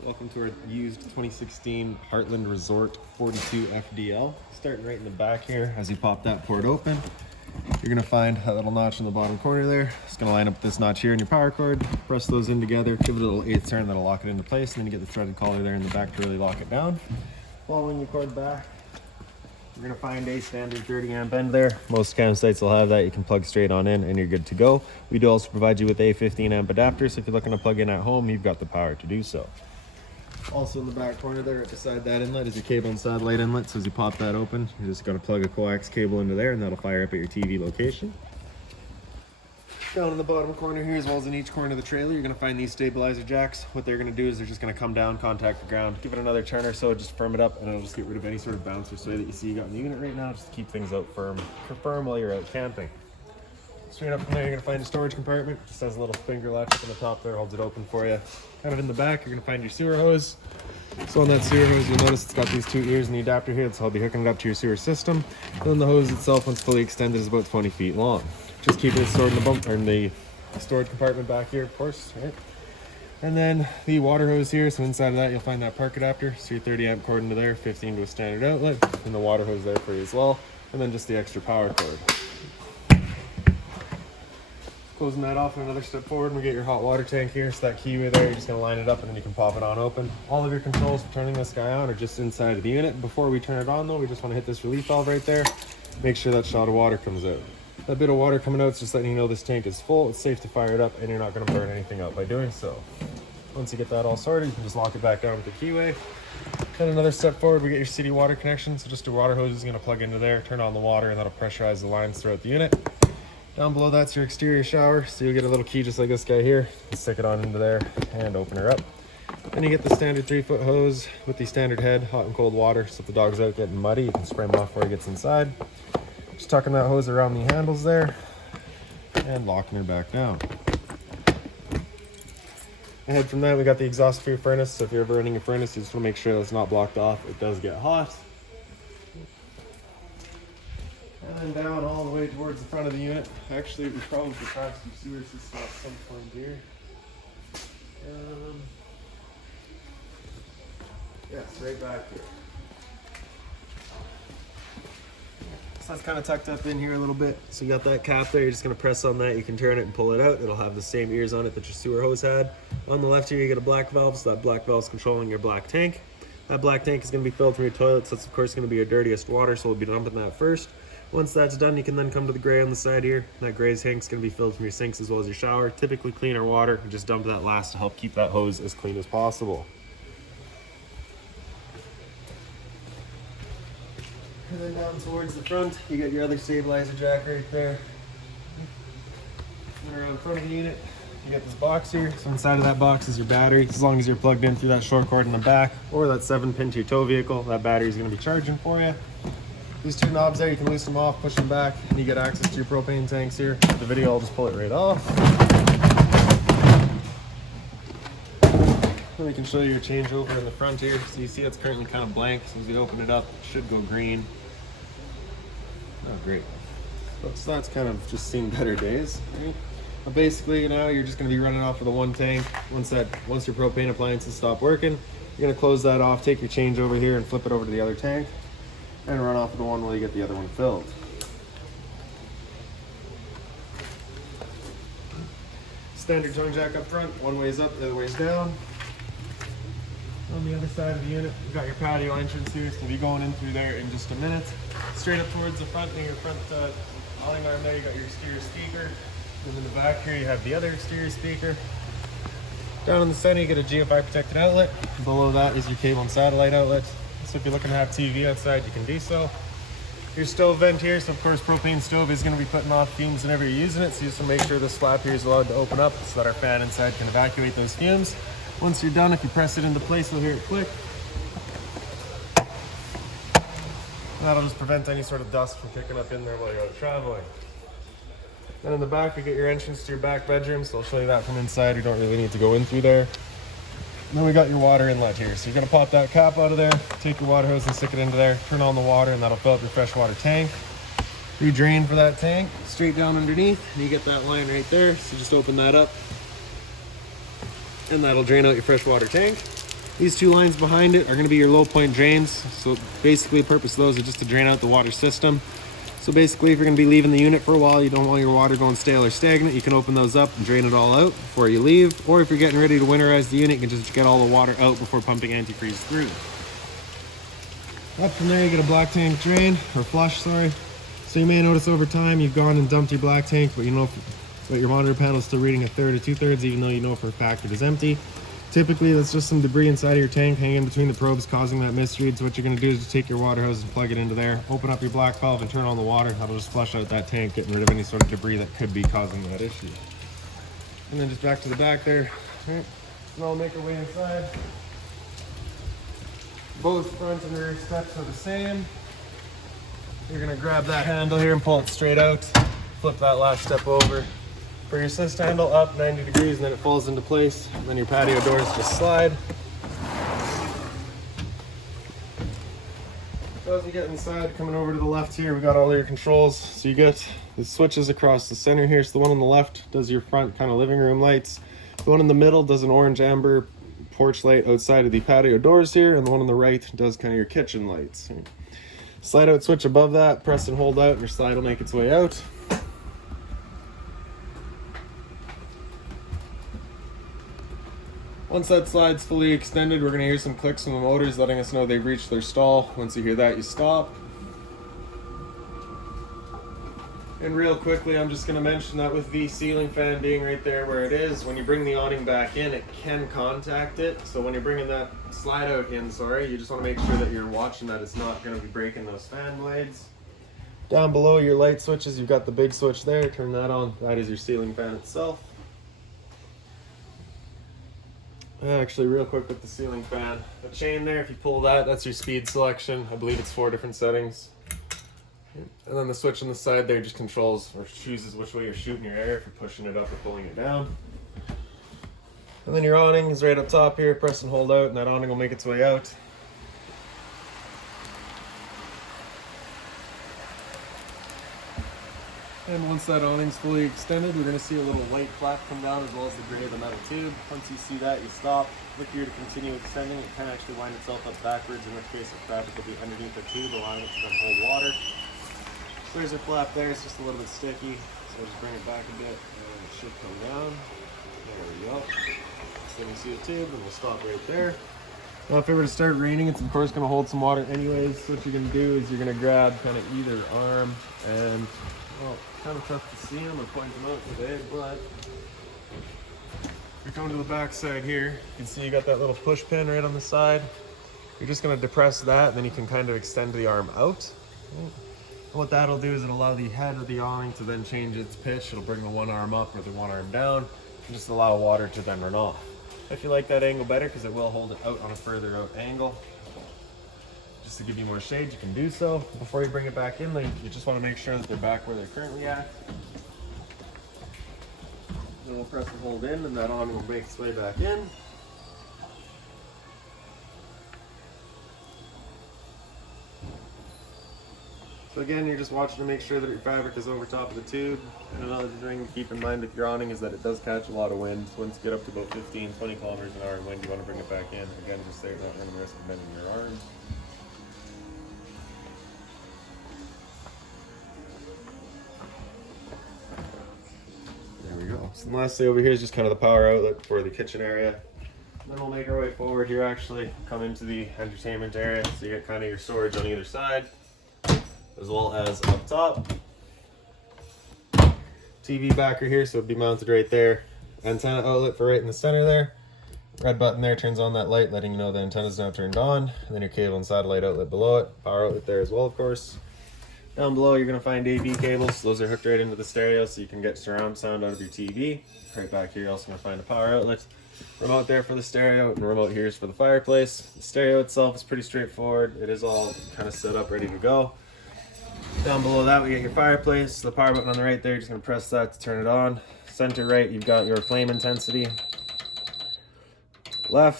Welcome to our used 2016 Heartland Resort 42 FDL. Starting right in the back here, as you pop that port open, you're gonna find that little notch in the bottom corner there. It's gonna line up this notch here in your power cord, press those in together, give it a little 1/8 turn, that'll lock it into place, and then you get the threaded collar there in the back to really lock it down. Following the cord back, you're gonna find a standard 30 amp end there. Most campsites will have that. You can plug straight on in and you're good to go. We do also provide you with a 15 amp adapter, so if you're looking to plug in at home, you've got the power to do so. Also in the back corner there, right beside that inlet, is your cable and satellite inlet. So as you pop that open, you're just going to plug a coax cable into there, and that'll fire up at your TV location. Down in the bottom corner here, as well as in each corner of the trailer, you're going to find these stabilizer jacks. What they're going to do is they're just going to come down, contact the ground, give it another turn or so, just firm it up, and it'll just get rid of any sort of bounce or sway that you see you got in the unit right now, just to keep things out firm while you're out camping. Straight up from there, you're going to find a storage compartment. Just has a little finger latch up on the top there, holds it open for you. Kind of in the back, you're going to find your sewer hose. So on that sewer hose, you'll notice it's got these two ears and the adapter here, so I'll be hooking it up to your sewer system. And then the hose itself, once fully extended, is about 20 feet long. Just keeping it stored in the storage compartment back here, of course. Right? And then the water hose here, so inside of that you'll find that park adapter. So your 30 amp cord into there, 15 to a standard outlet, and the water hose there for you as well. And then just the extra power cord. Closing that off and another step forward, and we get your hot water tank here. So that keyway there, you're just going to line it up and then you can pop it on open. All of your controls for turning this guy on are just inside of the unit. Before we turn it on though, we just want to hit this relief valve right there. Make sure that shot of water comes out. That bit of water coming out is just letting you know this tank is full. It's safe to fire it up and you're not going to burn anything out by doing so. Once you get that all sorted, you can just lock it back down with the keyway. Then another step forward, we get your city water connection. So just a water hose is going to plug into there, turn on the water, and that'll pressurize the lines throughout the unit. Down below that's your exterior shower, so you'll get a little key just like this guy here. You stick it on into there and open her up. Then you get the standard 3-foot hose with the standard head, hot and cold water. So if the dog's out getting muddy, you can spray him off before he gets inside. Just tucking that hose around the handles there and locking her back down. Ahead from that, we got the exhaust for your furnace. So if you're ever running your furnace, you just want to make sure that's not blocked off. It does get hot. And then down all the way towards the front of the unit. Actually, we probably passed your sewer system at some point here. Yes, right back here. So that's kind of tucked up in here a little bit. So you got that cap there, you're just going to press on that. You can turn it and pull it out. It'll have the same ears on it that your sewer hose had. On the left here, you get a black valve, so that black valve is controlling your black tank. That black tank is going to be filled from your toilet, so that's of course going to be your dirtiest water, so we'll be dumping that first. Once that's done, you can then come to the gray on the side here. That gray tank is going to be filled from your sinks as well as your shower. Typically cleaner water, and just dump that last to help keep that hose as clean as possible. And then down towards the front, you got your other stabilizer jack right there. And around the front of the unit, you got this box here. So inside of that box is your battery. As long as you're plugged in through that short cord in the back or that 7-pin to your tow vehicle, that battery is going to be charging for you. These two knobs there, you can loosen them off, push them back, and you get access to your propane tanks here. For the video, I'll just pull it right off. Then we can show you your changeover in the front here. So you see it's currently kind of blank. So as you open it up, it should go green. Oh, great. So that's kind of just seen better days. Right? But basically, now you're just going to be running off of the one tank. Once your propane appliances stop working, you're going to close that off, take your change over here, and flip it over to the other tank, and run off of the one while you get the other one filled. Standard tongue jack up front, one way's up, the other way's down. On the other side of the unit, you've got your patio entrance here, so we'll be going in through there in just a minute. Straight up towards the front, near your front awning arm there, you got your exterior speaker. And in the back here, you have the other exterior speaker. Down in the center, you get a GFI protected outlet. Below that is your cable and satellite outlet. So if you're looking to have TV outside, you can do so. Your stove vent here, so of course propane stove is going to be putting off fumes whenever you're using it, so you just want to make sure this flap here is allowed to open up so that our fan inside can evacuate those fumes. Once you're done, if you press it into place, you'll hear it click. And that'll just prevent any sort of dust from kicking up in there while you're out traveling. Then in the back, we get your entrance to your back bedroom, so I'll show you that from inside. You don't really need to go in through there. And then we got your water inlet here. So you're gonna pop that cap out of there, take your water hose and stick it into there, turn on the water, and that'll fill up your freshwater tank. Re-drain for that tank, straight down underneath, and you get that line right there. So just open that up, and that'll drain out your freshwater tank. These two lines behind it are going to be your low point drains. So basically the purpose of those is just to drain out the water system. So basically if you're going to be leaving the unit for a while, you don't want your water going stale or stagnant, you can open those up and drain it all out before you leave. Or if you're getting ready to winterize the unit, you can just get all the water out before pumping antifreeze through. Up from there you get a black tank drain, or flush, sorry. So you may notice over time you've gone and dumped your black tank, but you know but your monitor panel is still reading 1/3 or 2/3, even though you know for a fact it is empty. Typically that's just some debris inside of your tank hanging between the probes causing that misread. So what you're going to do is just take your water hose and plug it into there, open up your black valve and turn on the water. That'll just flush out that tank, getting rid of any sort of debris that could be causing that issue. And then just back to the back there. All right. So I'll make our way inside. Both front and rear steps are the same. You're going to grab that handle here and pull it straight out. Flip that last step over. For your assist handle up 90 degrees and then it falls into place. And then your patio doors just slide. So as we get inside, coming over to the left here, we got all your controls. So you get the switches across the center here. So the one on the left does your front kind of living room lights. The one in the middle does an orange amber porch light outside of the patio doors here. And the one on the right does kind of your kitchen lights. Slide out switch above that, press and hold out, and your slide will make its way out. Once that slide's fully extended, we're going to hear some clicks from the motors letting us know they've reached their stall. Once you hear that, you stop. And real quickly, I'm just going to mention that with the ceiling fan being right there where it is, when you bring the awning back in, it can contact it. So when you're bringing that slide out in, you just want to make sure that you're watching that it's not going to be breaking those fan blades. Down below your light switches, you've got the big switch there. Turn that on. That is your ceiling fan itself. Actually, real quick with the ceiling fan, the chain there, if you pull that, that's your speed selection. I believe it's 4 different settings. And then the switch on the side there just controls or chooses which way you're shooting your air, if you're pushing it up or pulling it down. And then your awning is right up top here. Press and hold out, and that awning will make its way out. And once that awning's fully extended, we're going to see a little white flap come down as well as the gray of the metal tube. Once you see that, you stop. Click here to continue extending. It can actually wind itself up backwards, in which case the fabric will be underneath the tube, allowing it to then hold water. So there's a flap there. It's just a little bit sticky. So just bring it back a bit, and it should come down. There we go. So then you see the tube, and we'll stop right there. Now if it were to start raining, it's of course going to hold some water anyways. So what you're going to do is you're going to grab kind of either arm and, well, kind of tough to see them or point them out today, but if you're coming to the back side here, you can see you got that little push pin right on the side. You're just going to depress that, and then you can kind of extend the arm out. And what that'll do is it'll allow the head of the awning to then change its pitch. It'll bring the one arm up or the one arm down, and just allow water to then run off. If you like that angle better, because it will hold it out on a further out angle, just to give you more shade, you can do so. Before you bring it back in, you just want to make sure that they're back where they're currently at. Then we'll press and hold in, and that awning will make its way back in. So again, you're just watching to make sure that your fabric is over top of the tube. And another thing to keep in mind with your awning is that it does catch a lot of wind. So once you get up to about 15, 20 kilometers an hour in wind, you want to bring it back in. Again, just so you're not running the risk of bending your arms. There we go. So lastly over here is just kind of the power outlet for the kitchen area. Then we'll make our way forward here, actually come into the entertainment area. So you get kind of your storage on either side, as well as up top. TV backer here, so it'd be mounted right there. Antenna outlet for right in the center there. Red button there turns on that light, letting you know the antenna's now turned on. And then your cable and satellite outlet below it. Power outlet there as well, of course. Down below, you're going to find AV cables. Those are hooked right into the stereo, so you can get surround sound out of your TV. Right back here, you're also going to find a power outlet. Remote there for the stereo, and remote here is for the fireplace. The stereo itself is pretty straightforward. It is all kind of set up, ready to go. Down below that, we get your fireplace. The power button on the right there, you're just going to press that to turn it on. Center right, you've got your flame intensity.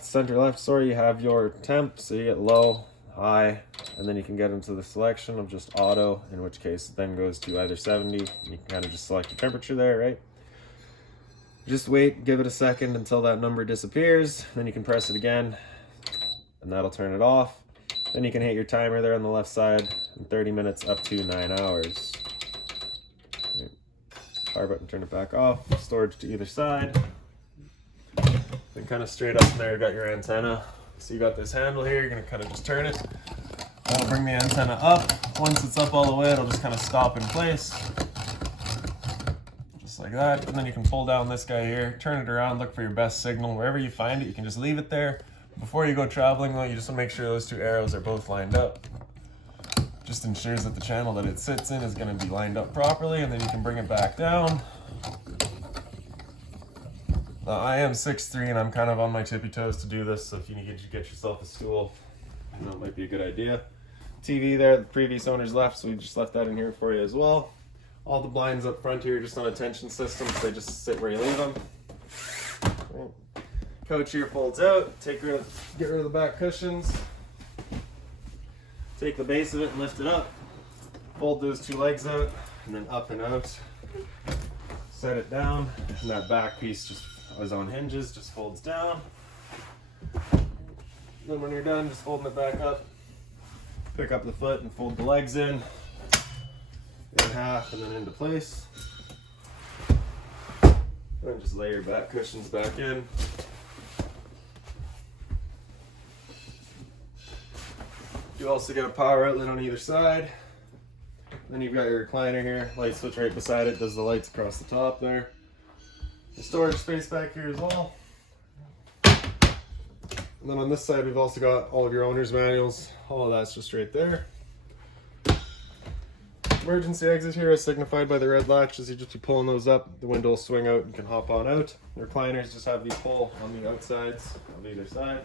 Center left, sorry, you have your temp, so you get low, high, and then you can get into the selection of just auto, in which case it then goes to either 70. You can kind of just select your temperature there, right? Just wait, give it a second until that number disappears, then you can press it again. and that'll turn it off. Then you can hit your timer there on the left side, and 30 minutes up to 9 hours. Power button, turn it back off. Storage to either side. Then kind of straight up in there, you got your antenna. So you got this handle here, you're gonna kind of just turn it. That'll bring the antenna up. Once it's up all the way, it'll just kind of stop in place. Just like that. And then you can pull down this guy here, turn it around, look for your best signal. Wherever you find it, you can just leave it there. Before you go traveling though, you just want to make sure those two arrows are both lined up. Just ensures that the channel that it sits in is going to be lined up properly, and then you can bring it back down. I am 6'3" and I'm kind of on my tippy toes to do this, so if you need to get yourself a stool, that might be a good idea. TV there, the previous owners left, so we just left that in here for you as well. All the blinds up front here are just on a tension system, so they just sit where you leave them. Couch here folds out, get rid of the back cushions. Take the base of it and lift it up. Fold those two legs out, and then up and out. Set it down, and that back piece just is on hinges, just folds down. Then when you're done, just folding it back up. Pick up the foot and fold the legs in half and then into place. Then just lay your back cushions back in. You also get a power outlet on either side. Then you've got your recliner here, light switch right beside it, does the lights across the top there. The storage space back here as well. And then on this side, we've also got all of your owner's manuals. All of that's just right there. Emergency exit here is signified by the red latches. You just be pulling those up, the window will swing out and you can hop on out. The recliners just have these pull on the outsides on either side.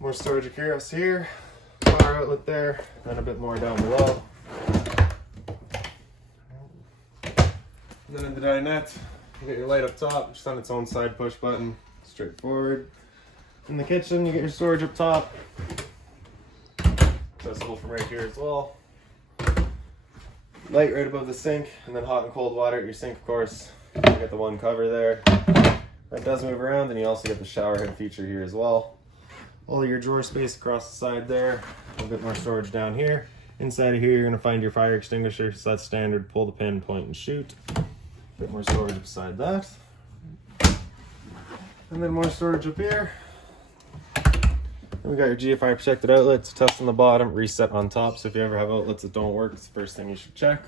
More storage across here, power outlet there, and a bit more down below. And then in the dinette, you get your light up top, just on its own side push button, straightforward. In the kitchen, you get your storage up top. Accessible from right here as well. Light right above the sink, and then hot and cold water at your sink, of course. You get the one cover there. That does move around, and you also get the shower head feature here as well. All your drawer space across the side there. A bit more storage down here. Inside of here, you're going to find your fire extinguisher, so that's standard. Pull the pin, point, and shoot. A bit more storage beside that. And then more storage up here. And we got your GFI protected outlets, test on the bottom, reset on top. So if you ever have outlets that don't work, it's the first thing you should check.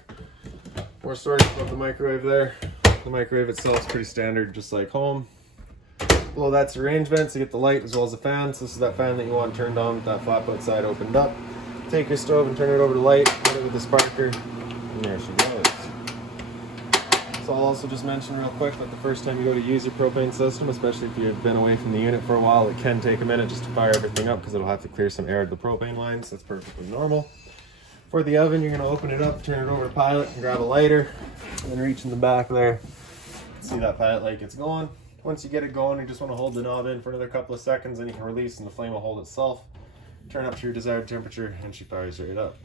More storage above the microwave there. The microwave itself is pretty standard, just like home. Below that's your range vents, you get the light as well as the fan. So this is that fan that you want turned on with that flap outside opened up. Take your stove and turn it over to light, hit it with the sparker, and there she goes. So I'll also just mention real quick that the first time you go to use your propane system, especially if you've been away from the unit for a while, it can take a minute just to fire everything up because it'll have to clear some air to the propane lines. That's perfectly normal. For the oven, you're going to open it up, turn it over to pilot, and grab a lighter, and then reach in the back there. See that pilot light gets going. Once you get it going, you just want to hold the knob in for another couple of seconds, and you can release and the flame will hold itself. Turn up to your desired temperature, and she fires right up.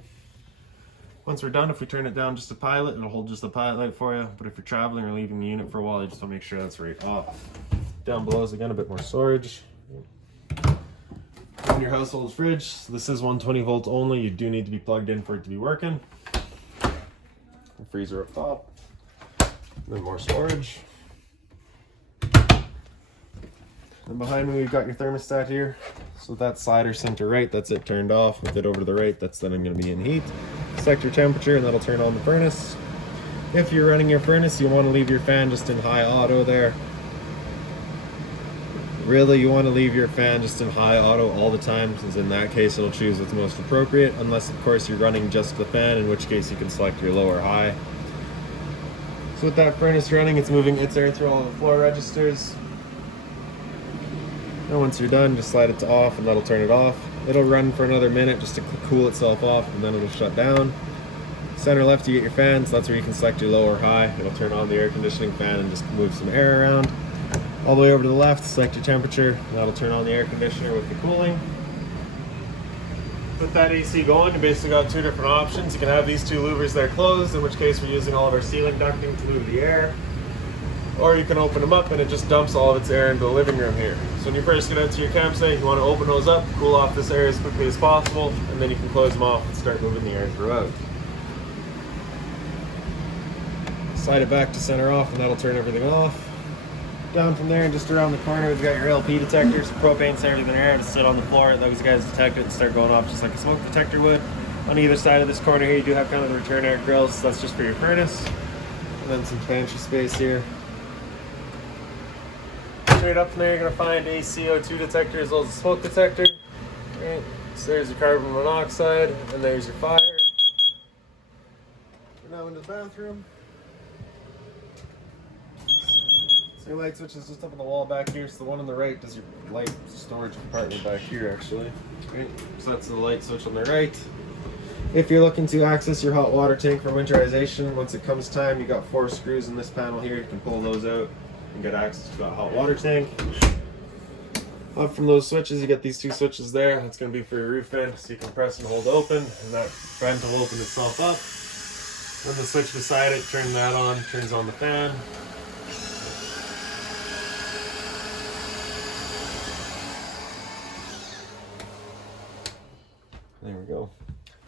Once we're done, if we turn it down just to pilot, it'll hold just the pilot light for you. But if you're traveling or leaving the unit for a while, you just want to make sure that's right off. Down below is again a bit more storage. On your household fridge, so this is 120 volts only. You do need to be plugged in for it to be working. The freezer up top. Then more storage. And behind me, we've got your thermostat here. So that slider center right, that's it turned off. With it over to the right, that's then going to be in heat. Select your temperature, and that'll turn on the furnace. If you're running your furnace, you want to leave your fan just in high auto there. Really, you want to leave your fan just in high auto all the time, since in that case it'll choose what's most appropriate, unless of course you're running just the fan, in which case you can select your low or high. So with that furnace running, it's moving its air through all the floor registers. And once you're done, just slide it to off and that'll turn it off. It'll run for another minute just to cool itself off, and then it'll shut down. Center left, you get your fan, so that's where you can select your low or high. It'll turn on the air conditioning fan and just move some air around. All the way over to the left, select your temperature, and that'll turn on the air conditioner with the cooling. With that AC going, you basically got two different options. You can have these two louvers there closed, in which case we're using all of our ceiling ducting to move the air. or you can open them up and it just dumps all of its air into the living room here. So when you first get out to your campsite, you want to open those up, cool off this air as quickly as possible, and then you can close them off and start moving the air throughout. Slide it back to center off and that'll turn everything off. Down from there and just around the corner, we've got your LP detectors, propane saving the air to sit on the floor. Those guys detect it and start going off just like a smoke detector would. On either side of this corner here, you do have kind of the return air grills, so that's just for your furnace. And then some pantry space here. Straight up from there, you're going to find a CO2 detector as well as a smoke detector. Right. So there's your carbon monoxide, and there's your fire. We're now into the bathroom. So your light switch is just up on the wall back here. So the one on the right does your light storage compartment back here, actually. Right. So that's the light switch on the right. If you're looking to access your hot water tank for winterization, once it comes time, you got 4 screws in this panel here. You can pull those out and get access to that hot water tank. Up from those switches, you get these 2 switches there. That's going to be for your roof vent, so you can press and hold open, and that vent will open itself up. Then the switch beside it, turn that on, turns on the fan. There we go.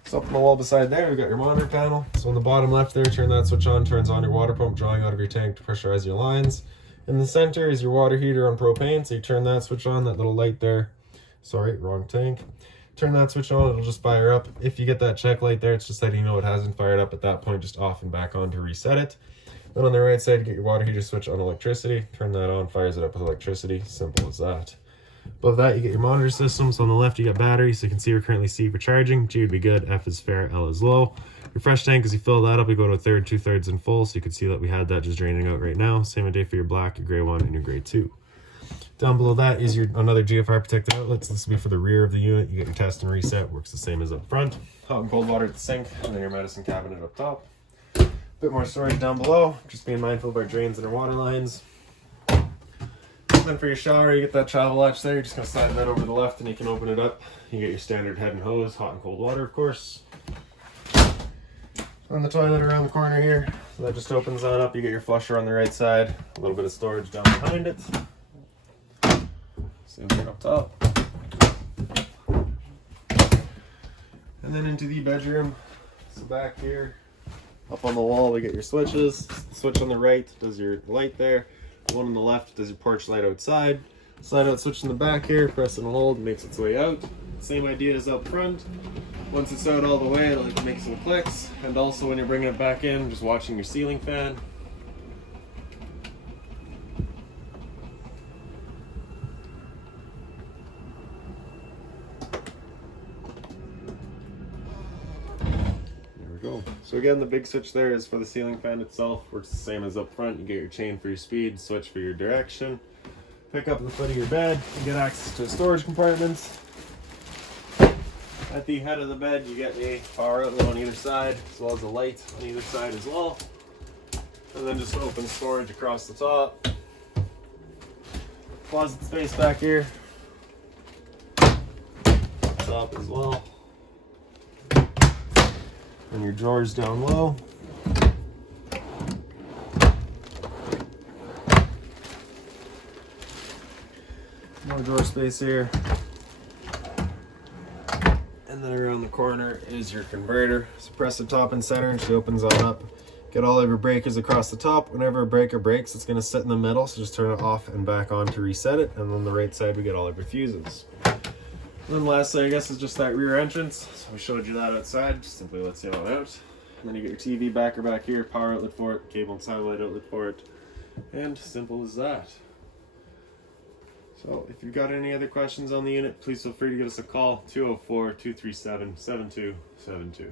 So up on the wall beside there, we've got your monitor panel. So on the bottom left there, turn that switch on, turns on your water pump drawing out of your tank to pressurize your lines. In the center is your water heater on propane, so you turn that switch on, that little light there. Sorry, wrong tank. Turn that switch on, it'll just fire up. If you get that check light there, it's just letting you know it hasn't fired up at that point, just off and back on to reset it. Then on the right side, you get your water heater switch on electricity. Turn that on, fires it up with electricity. Simple as that. Above that, you get your monitor systems. On the left, you got batteries, so you can see we're currently C for charging. G would be good, F is fair, L is low. Your fresh tank, as you fill that up, we go to a third, 2/3 and full, so you can see that we had that just draining out right now. Same day for your black, your gray 1, and your gray 2. Down below that is your another GFR protected outlets. This will be for the rear of the unit. You get your test and reset, works the same as up front. Hot and cold water at the sink, and then your medicine cabinet up top. Bit more storage down below, just being mindful of our drains and our water lines. Then for your shower, you get that travel latch there. You're just going to slide that over to the left and you can open it up. You get your standard head and hose, hot and cold water, of course. On the toilet around the corner here, so that just opens that up. You get your flusher on the right side, a little bit of storage down behind it. Same thing up top. And then into the bedroom. So back here, up on the wall, we get your switches. The switch on the right does your light there. The one on the left does your porch light outside. Slide out switch in the back here, press and hold, makes its way out. Same idea as up front. Once it's out all the way, it'll make some clicks. And also when you're bringing it back in, just watching your ceiling fan. There we go. So again, the big switch there is for the ceiling fan itself. Works the same as up front. You get your chain for your speed, switch for your direction. Pick up the foot of your bed, you get access to storage compartments. At the head of the bed, you get a power outlet on either side, as well as a light on either side as well. And then just open storage across the top. Closet space back here. Top as well. And your drawers down low. More drawer space here. And then around the corner is your converter. So press the top and center and she opens that up. Get all of your breakers across the top. Whenever a breaker breaks, it's going to sit in the middle, so just turn it off and back on to reset it. And on the right side, we get all of your fuses. And then lastly, I guess, is just that rear entrance. So we showed you that outside, just simply lets you on out. And then you get your TV backer back here, power outlet for it, cable and satellite outlet for it. And simple as that. So if you've got any other questions on the unit, please feel free to give us a call, 204-237-7272.